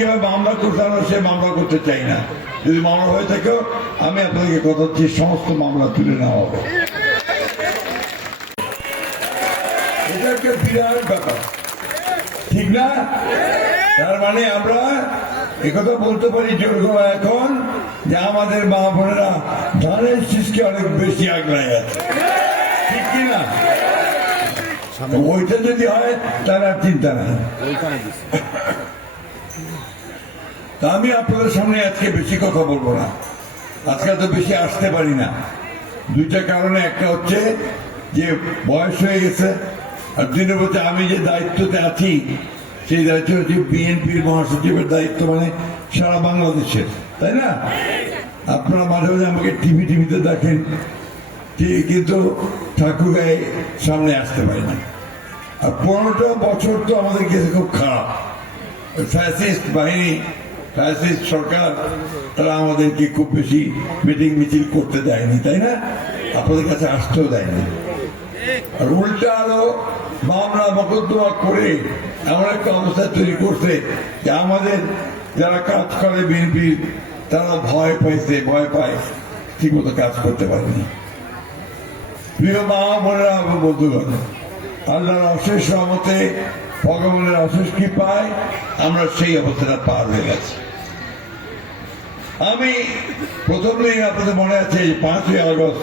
যেভাবে মামলা করতে আমরা সে মামলা করতে চাই না। যদি মামলা হয়ে থাকে আমি আপনাদেরকে কথা হচ্ছে সমস্ত মামলা তুলে নেওয়া হবে। এটা একটা বিরাট ব্যাপার। ঠিক না? তার মানে আমরা একথা বলতে পারি জোর করে এখন যে আমাদের মা বোনেরা ধানের শীষকে অনেক বেশি আগ্রহে আছে। ঠিক কিনা ওইটা যদি হয় তার চিন্তা নাই। তা আমি আপনাদের সামনে আজকে বেশি কথা বলব না। আজকাল তো বেশি আসতে পারি না। দুইটা কারণে, একটা হচ্ছে যে বয়স হয়ে গেছে, আর দুই নম্বর আমি যে দায়িত্বতে আছি, সেই দায়িত্ব হচ্ছে বিএনপির মহাসচিবের দায়িত্ব মানে সারা বাংলাদেশের, তাই না? আপনারা মাঝে মাঝে আমাকে টিভি টিভিতে দেখেন কিন্তু ঠাকুরগাঁয়ে সামনে আসতে পারি না। আর পনেরোটা বছর তো আমাদের কাছে খুব খারাপ। ফ্যাসিস্ট বাহিনী, ফ্যাসিস্ট সরকার, তারা আমাদেরকে খুব বেশি মিটিং মিছিল করতে দেয়নি, তাই না? আপনাদের কাছে আসতেও দেয়নি। আর উল্টা আরও মামলা মকদ্দমা করে এমন একটা অবস্থা তৈরি করছে যে আমাদের যারা কাজ করে বিএনপি, তারা ভয় পাইছে, ভয় পায়, ঠিক মতো কাজ করতে পারেনি। প্রিয় মা বোনেরা বন্ধুগণ, আল্লাহর অশেষ রহমতে ভগবানের অশেষ কৃপায় আমরা সেই অবস্থাটা পার হয়ে গেছি। আমি প্রথমেই আপনাদের মনে আছে পাঁচই আগস্ট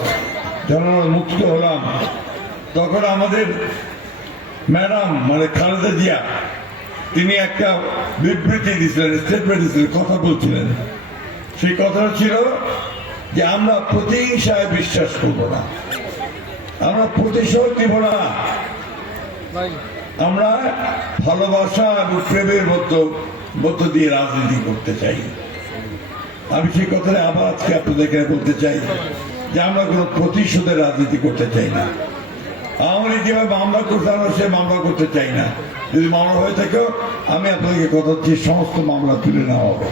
আমরা মুক্ত হলাম। তখন আমাদের ম্যাডাম মানে খালেদা জিয়া, তিনি একটা বিবৃতি দিয়েছিলেন স্টেটমেন্ট দিয়েছিলেন, কথা বলছিলেন। সেই কথাটা ছিল যে আমরা প্রতিহিংসায় বিশ্বাস করব না। আমরা প্রতিশোধ দিব না। আমরা ভালোবাসা এবং প্রেমের মধ্য মধ্য দিয়ে রাজনীতি করতে চাই। আমি সেই কথাটা আবার আজকে আপনাদেরকে বলতে চাই যে আমরা কোনো প্রতিশোধের রাজনীতি করতে চাই না। আমি যেভাবে মামলা করতে আমরা সে মামলা করতে চাই না। যদি মামলা হয়ে থাকে, আমি আপনাদেরকে কথা হচ্ছে সমস্ত মামলা তুলে নেওয়া হবে।